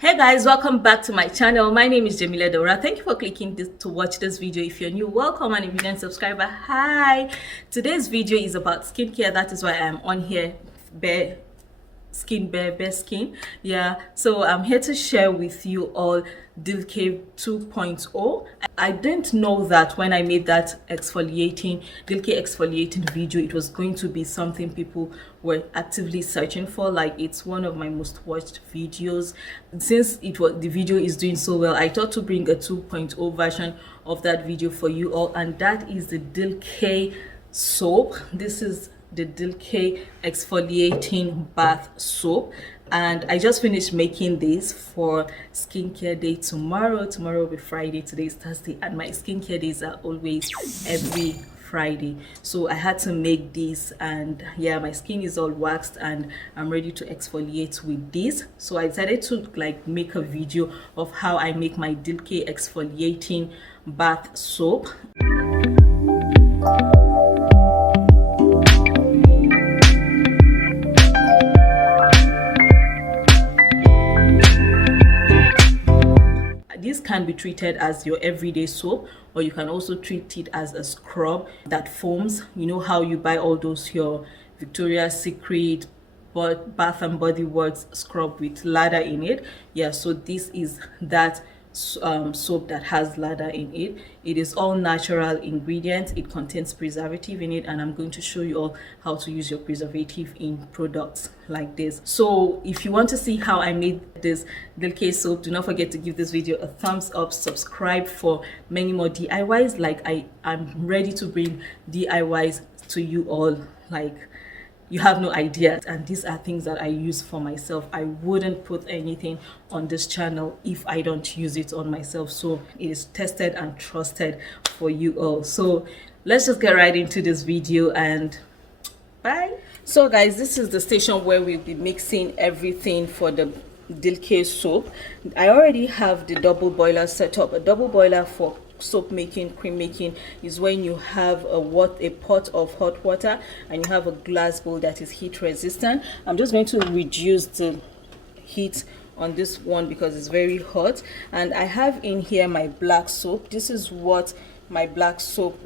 Hey guys, welcome back to my channel. My name is Jamila Dora. Thank you for clicking to watch this video. If you're new, welcome, and if you're not a subscriber, hi. Today's video is about skincare. That is why I'm on here, bare skin. Yeah, so I'm here to share with you all Dilka 2.0. I didn't know that when I made that Dilka exfoliating video, it was going to be something people were actively searching for. Like, it's one of my most watched videos. Since the video is doing so well, I thought to bring a 2.0 version of that video for you all, and that is the Dilka soap. This is the Dilka exfoliating bath soap, and I just finished making this for skincare day tomorrow. Tomorrow will be Friday, today is Thursday, and my skincare days are always every Friday, so I had to make this. And yeah, my skin is all waxed and I'm ready to exfoliate with this, so I decided to make a video of how I make my Dilka exfoliating bath soap. This can be treated as your everyday soap, or you can also treat it as a scrub that foams. You know how you buy all those your Victoria's Secret Bath and Body Works scrub with ladder in it? Yeah, so this is that soap that has ladder in it. It is all natural ingredients. It contains preservative in it, and I'm going to show you all how to use your preservative in products like this. So if you want to see how I made this Dilka soap, do not forget to give this video a thumbs up, subscribe for many more DIYs. Like, I'm ready to bring DIYs to you all. Like, you have no idea. And these are things that I use for myself. I wouldn't put anything on this channel if I don't use it on myself. So it is tested and trusted for you all. So let's just get right into this video, and bye. So guys, this is the station where we'll be mixing everything for the Dilka soap. I already have the double boiler set up. A double boiler for soap making, cream making, is when you have a pot of hot water and you have a glass bowl that is heat resistant. I'm just going to reduce the heat on this one because it's very hot. And I have in here my black soap. This is what my black soap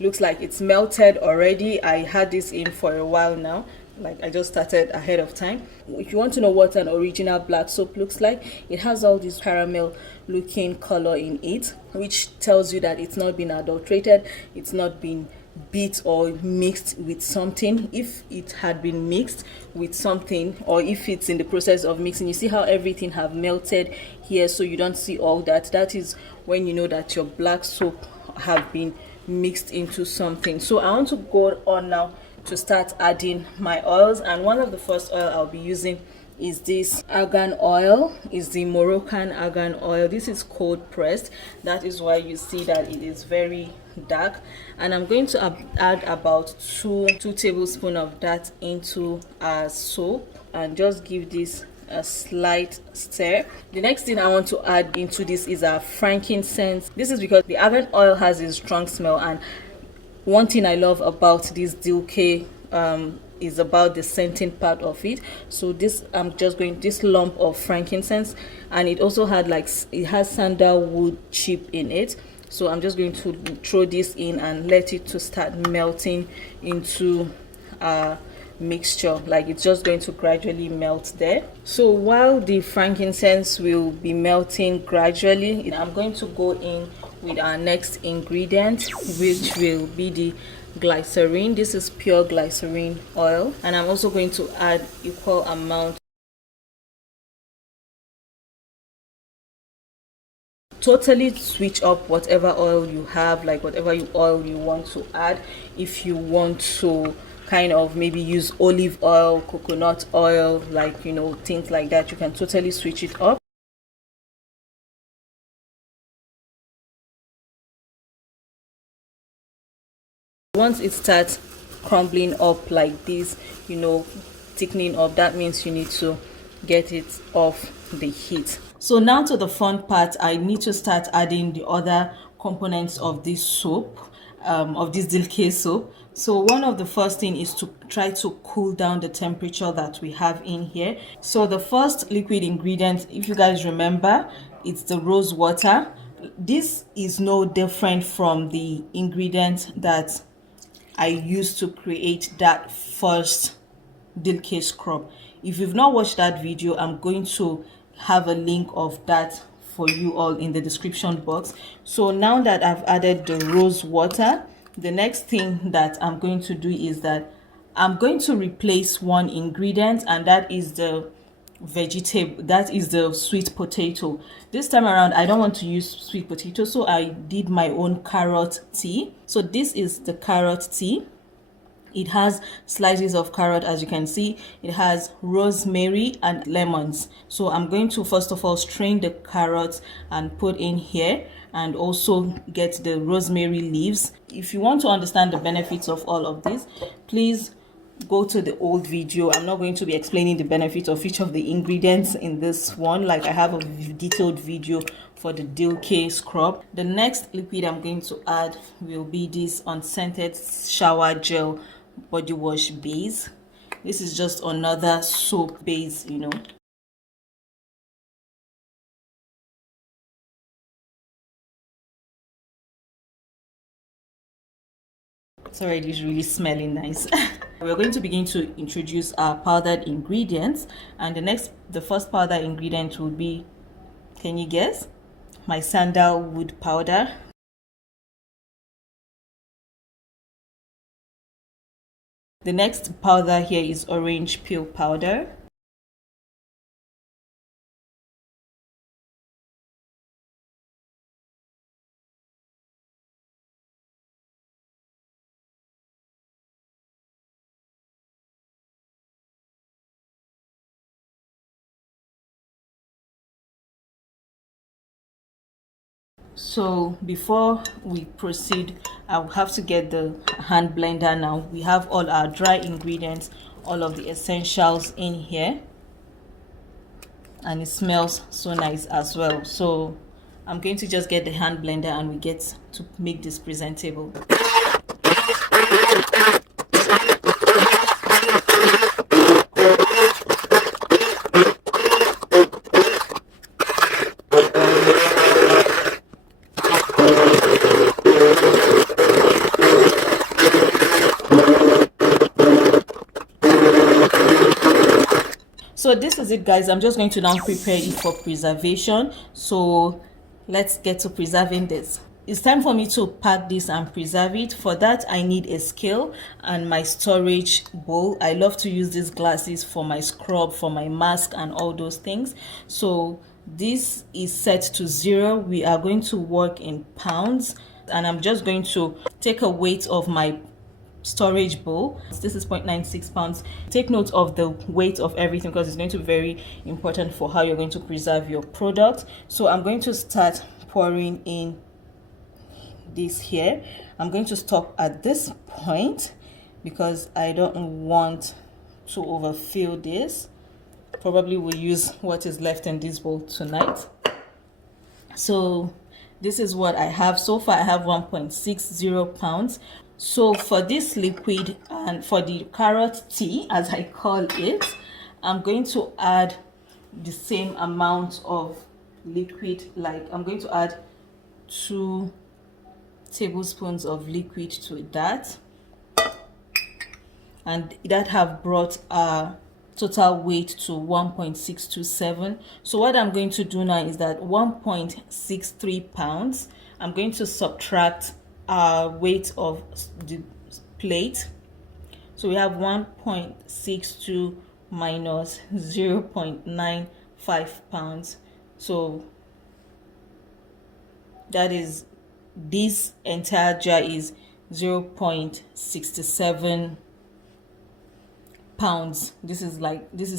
looks like. It's melted already. I had this in for a while now. Like, I just started ahead of time. If you want to know what an original black soap looks like, it has all this caramel looking color in it, which tells you that it's not been adulterated, it's not been beat or mixed with something. If it had been mixed with something, or if it's in the process of mixing, you see how everything have melted here, so you don't see all that. That is when you know that your black soap have been mixed into something. So I want to go on now to start adding my oils, and one of the first oil I'll be using is this argan oil. Is the Moroccan argan oil. This is cold pressed, that is why you see that it is very dark. And I'm going to add about two tablespoons of that into our soap and just give this a slight stir. The next thing I want to add into this is our frankincense. This is because the argan oil has a strong smell, and one thing I love about this Dilka is about the scenting part of it. So this, I'm just going this lump of frankincense, and it also had it has sandalwood chip in it. So I'm just going to throw this in and let it to start melting into a mixture. Like, it's just going to gradually melt there. So while the frankincense will be melting gradually, I'm going to go in with our next ingredient, which will be the glycerin. This is pure glycerin oil, and I'm also going to add equal amount. Totally switch up whatever oil you have, like whatever oil you want to add. If you want to kind of maybe use olive oil, coconut oil, like, you know, things like that, you can totally switch it up. Once it starts crumbling up like this, you know, thickening up, that means you need to get it off the heat. So now to the fun part. I need to start adding the other components of this soap. of this Dilka soap. So one of the first thing is to try to cool down the temperature that we have in here. So the first liquid ingredient, if you guys remember, it's the rose water. This is no different from the ingredient that I used to create that first Dilka scrub. If you've not watched that video, I'm going to have a link of that for you all in the description box. So now that I've added the rose water, the next thing that I'm going to do is that I'm going to replace one ingredient, and that is the vegetable, that is the sweet potato. This time around I don't want to use sweet potato, so I did my own carrot tea. So this is the carrot tea. It has slices of carrot, as you can see. It has rosemary and lemons. So I'm going to first of all strain the carrots and put in here, and also get the rosemary leaves. If you want to understand the benefits of all of this, please go to the old video. I'm not going to be explaining the benefits of each of the ingredients in this one. Like, I have a detailed video for the Dilka scrub. The next liquid I'm going to add will be this unscented shower gel body wash base. This is just another soap base, you know. It's already really smelling nice. We're going to begin to introduce our powdered ingredients, and the first powder ingredient will be, can you guess? My sandalwood powder. The next powder here is orange peel powder. So before we proceed, I'll have to get the hand blender now. We have all our dry ingredients, all of the essentials in here, and it smells so nice as well. So I'm going to just get the hand blender and we get to make this presentable. So this is it, guys. I'm just going to now prepare it for preservation. So let's get to preserving this. It's time for me to pack this and preserve it. For that, I need a scale and my storage bowl. I love to use these glasses for my scrub, for my mask, and all those things. So this is set to 0. We are going to work in pounds, and I'm just going to take a weight of my storage bowl. This is 0.96 pounds. Take note of the weight of everything because it's going to be very important for how you're going to preserve your product. So I'm going to start pouring in this here. I'm going to stop at this point because I don't want to overfill this. Probably will use what is left in this bowl tonight. So this is what I have so far. I have 1.60 pounds. So for this liquid and for the carrot tea, as I call it, I'm going to add the same amount of liquid. Like, I'm going to add 2 tablespoons of liquid to that, and that have brought our total weight to 1.627. So what I'm going to do now is that 1.63 pounds, I'm going to subtract our weight of the plate. So we have 1.62 minus 0.95 pounds. So that is, this entire jar is 0.67 pounds. This is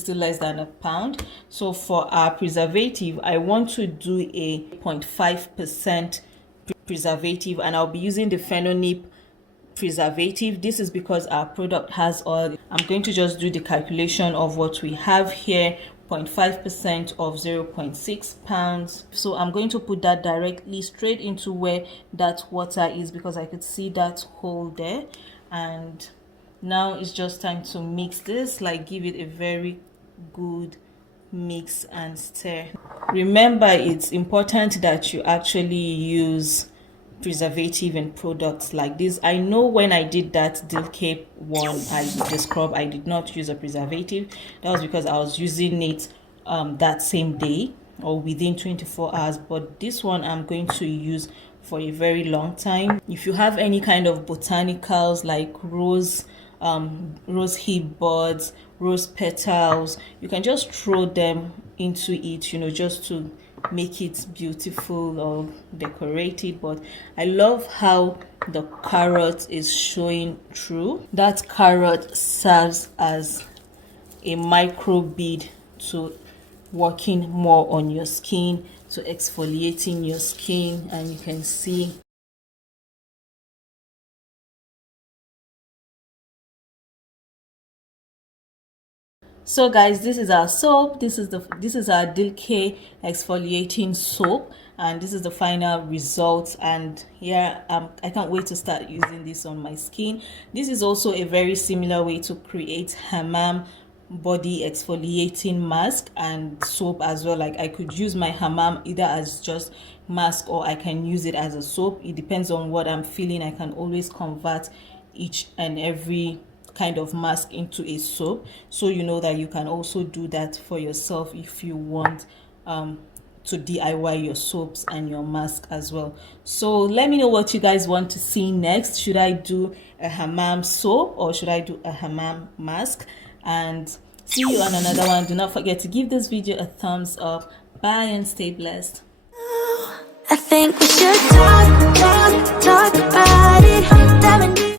still less than a pound. So for our preservative, I want to do a 0.5% preservative, and I'll be using the Phenonip preservative. This is because our product has oil. I'm going to just do the calculation of what we have here. 0.5% of 0.6 pounds. So I'm going to put that directly straight into where that water is, because I could see that hole there. And now it's just time to mix this, like give it a very good mix and stir. Remember, it's important that you actually use preservative in products like this. I know when I did that Dilka one, the scrub, I did not use a preservative. That was because I was using it that same day or within 24 hours. But this one I'm going to use for a very long time. If you have any kind of botanicals like rose hip buds, rose petals, you can just throw them into it, you know, just to make it beautiful or decorated. But I love how the carrot is showing through. That carrot serves as a micro bead to working more on your skin, to exfoliating your skin, and you can see so guys, this is our soap. This is our Dilka exfoliating soap, and this is the final result. And yeah, I can't wait to start using this on my skin. This is also a very similar way to create hammam body exfoliating mask and soap as well. Like I could use my hammam either as just mask or I can use it as a soap. It depends on what I'm feeling. I can always convert each and every kind of mask into a soap, so you know that you can also do that for yourself if you want to DIY your soaps and your mask as well. So let me know what you guys want to see next. Should I do a hammam soap or should I do a hammam mask? And see you on another one. Do not forget to give this video a thumbs up. Bye and stay blessed. I think we should talk about it.